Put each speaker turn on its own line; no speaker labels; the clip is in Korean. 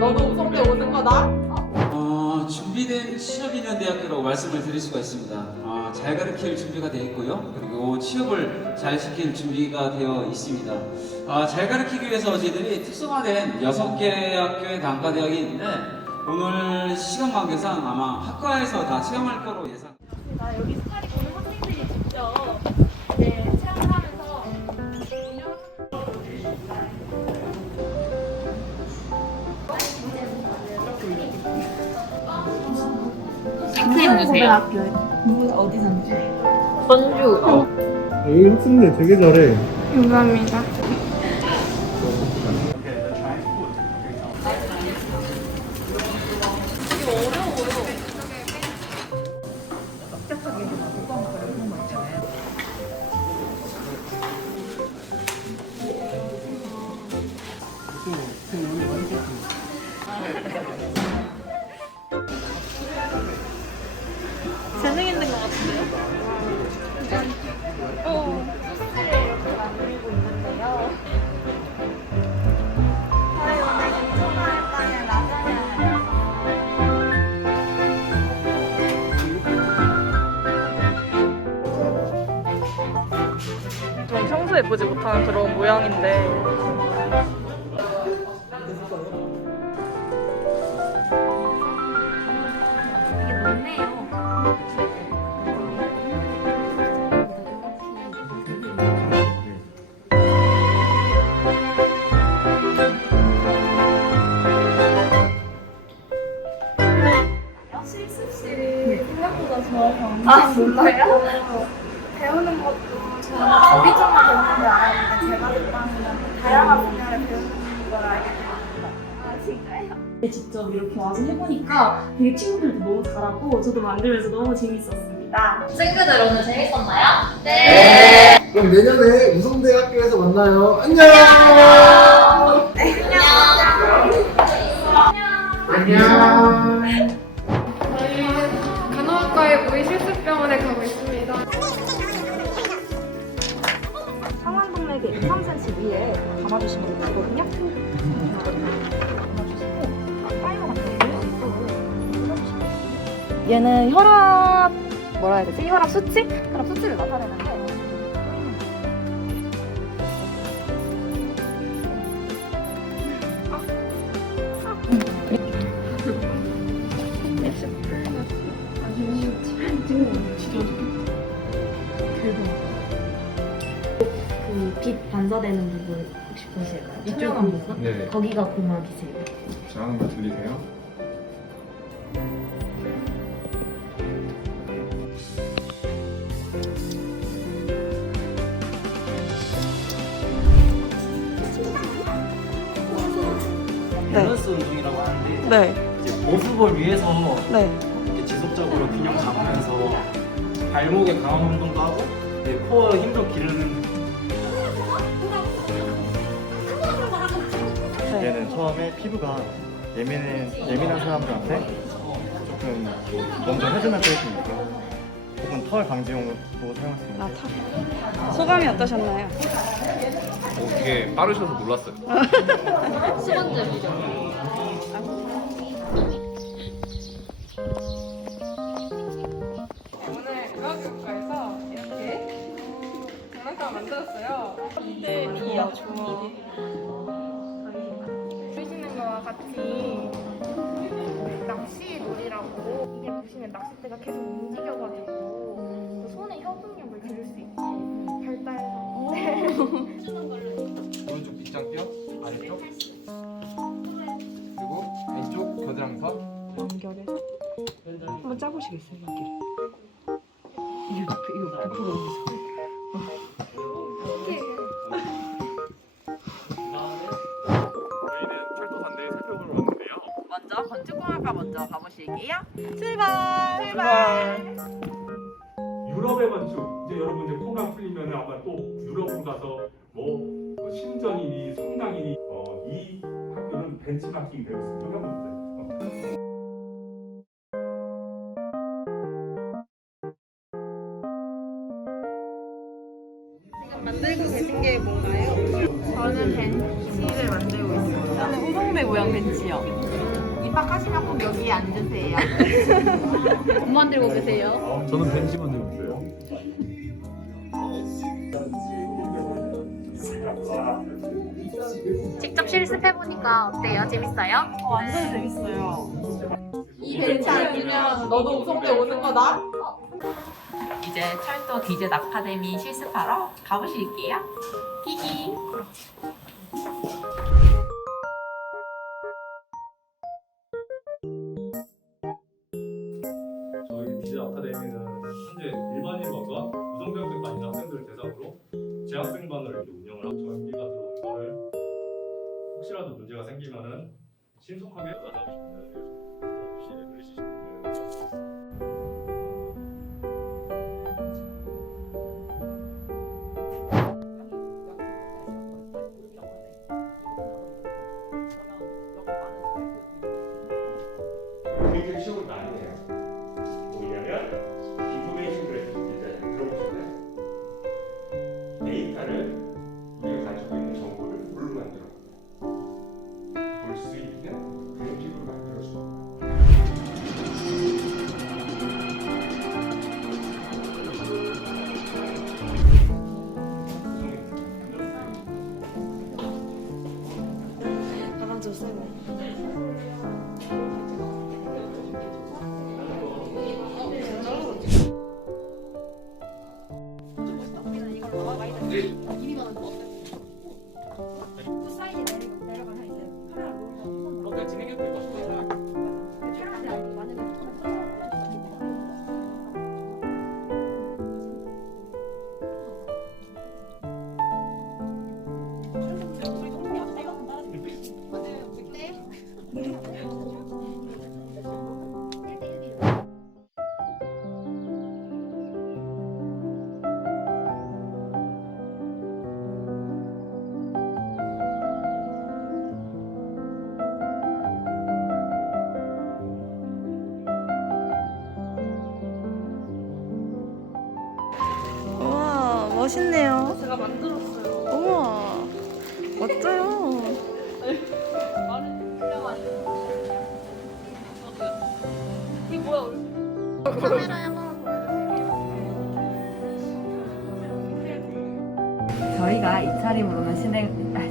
너도 우성대 오는 거다?
어, 준비된 취업 있는 대학교라고 말씀을 드릴 수가 있습니다. 어, 잘 가르칠 준비가 되어 있고요. 그리고 취업을 잘 시킬 준비가 되어 있습니다. 어, 잘 가르치기 위해서 저희들이 특성화된 6개 학교의 단과대학이 있는데 오늘 시간 관계상 아마 학과에서 다 체험할 거로 예상.
나 여기
생크림 드세요.
전주
여기 학생들 되게 잘해.
감사합니다.
어. 소스를 이렇게 만들고 있는데요. 저희 오늘 인천할 바에 라자냐를
좀 평소에 보지 못하는 그런 모양인데
생각보다 좋아서 아 진짜요? 배우는 것도 저는 거기서만 배우는 줄 알았는데 제가 듣다는 다양한 분야를 배우는 걸 알게 됐습니다. 아 진짜요?
직접 이렇게 와서 해보니까 되게 친구들도 너무 잘하고 저도 만들면서 너무 재밌었습니다.
친구들 오늘 재밌었나요?
그럼 내년에 우성대학교에서 만나요. 안녕. 안녕.
모의 실습병원에 가고 있습니다.
2, 3cm 위에 감아주시면 되거든요. 얘는 혈압 뭐라 해야 되지? 혈압 수치? 혈압 수치를 나타내는데 반사되는 부분 혹시 보실까요? 이쪽한 부분?
네.
거기가 고막이세요.
자, 한번 들리세요?
밸런스 운동이라고 하는데
네,
이제 보습을 위해서
네.
이렇게 지속적으로 균형 잡으면서 발목에 강한 운동도 하고 이제 코어 힘도 기르는
처음에 피부가 예민한, 예민한 사람들한테 조금 먼저 해주는 페이스입니다. 혹은 털 방지용으로 사용할 수 있는.
소감이 어떠셨나요?
되게 빠르셔서 놀랐어요.
오늘 의학교과에서 이렇게 장난감 만들었어요. 네, 이야 좋아.
같이 낚시 놀이라고 이게 보시면 낚싯대가 계속 움직여가지고 그 손에 협응력을 기를 수 있게 발달해서
오른쪽 뒷장뼈, 아래쪽. 그리고 왼쪽 겨드랑이선.
연결해서 한번 짜보시겠어요 여기를? 이거 이거 부풀어 여기서.
건축공학과 먼저 가보실게요. 출발! 출발!
유럽의 건축 이제 여러분 이제 코가 풀리면 아마 또 유럽으로 가서 뭐 어, 신전이니 성당이니 어, 이 학교는 벤치마킹 한번 보세요. 어.
지금 만들고 계신 게 뭔가요?
저는 벤치를 만들고 있습니다. 저는 우성배 모양 벤치요. 입학하시면 꼭 여기 앉으세요.
뭐 만들고 계세요?
저는 벤치 만 들고 있어요.
직접 실습해보니까 어때요? 재밌어요?
완전 재밌어요.
이 벤치 아니면 너도 우성대 오는 거다?
이제 철도 디젤 아카데미 실습하러 가보실게요. 끼기.
디자 아카데미는 현재 일반인반과 우정병들과 있는 학생들을 대상으로 재학생반을 운영을 하고 전기가 들어온 거를 혹시라도 문제가 생기면은 신속하게
우리들
멋있네요.
제가 만들었어요.
우와 멋져요.
이게 뭐야?
카메라에 한번
저희가 이 차림으로는 진행, 아,